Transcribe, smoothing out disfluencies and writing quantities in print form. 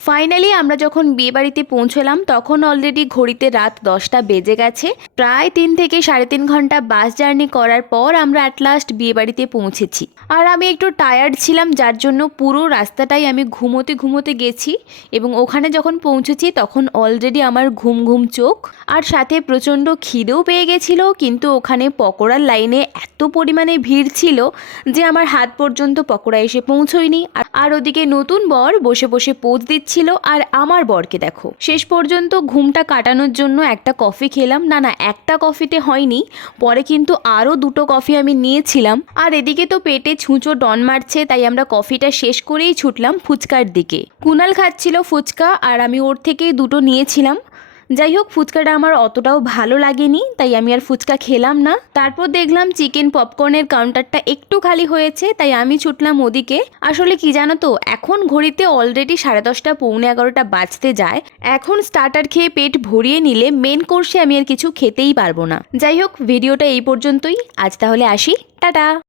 Finally আমরা যখন বিয়েবাড়িতে পৌঁছলাম তখন অলরেডি ঘড়িতে রাত 10টা বেজে গেছে। প্রায় 3 থেকে 3.5 ঘন্টা বাস জার্নি করার পর আমরা অ্যাট লাস্ট বিয়েবাড়িতে পৌঁছেছি। আর আমি একটু টায়ার্ড ছিলাম, যার জন্য পুরো রাস্তাটাই আমি ঘুমোতে ঘুমোতে গেছি এবং ওখানে যখন পৌঁছেছি তখন অলরেডি আমার ঘুম ঘুম চোখ, আর সাথে প্রচণ্ড খিদেও পেয়ে গেছিলো। কিন্তু ওখানে পকোড়ার লাইনে এত পরিমাণে ভিড় ছিল যে আমার হাত পর্যন্ত পকোড়া এসে পৌঁছয়নি। আর ওদিকে নতুন বর বসে বসে পোজ দিচ্ছিল, আর আমার বরকে দেখো। শেষ পর্যন্ত ঘুমটা কাটানোর জন্য একটা কফি খেলাম। না, একটা কফিতে হয়নি, পরে কিন্তু আরও 2টো কফি আমি নিয়েছিলাম। আর এদিকে তো পেটে ছুঁচো ডন মারছে, তাই আমরা কফিটা শেষ করেই ছুটলাম ফুচকার দিকে। কুনাল খাচ্ছিল ফুচকা আর আমি ওর থেকেই 2টো নিয়েছিলাম। যাই হোক, ফুচকাটা আমার অতটাও ভালো লাগেনি, তাই আমি আর ফুচকা খেলাম না। তারপর দেখলাম চিকেন পপকর্নের কাউন্টারটা একটু খালি হয়েছে, তাই আমি ছুটলাম ওদিকে। আসলে কি জানো তো, এখন ঘড়িতে অলরেডি 10:30 পৌনে 11টা বাজতে যায়। এখন স্টার্টার খেয়ে পেট ভরিয়ে নিলে মেন কোর্সে আমি আর কিছু খেতেই পারবো না। যাই হোক, ভিডিওটা এই পর্যন্তই। আজ তাহলে আসি, টাটা।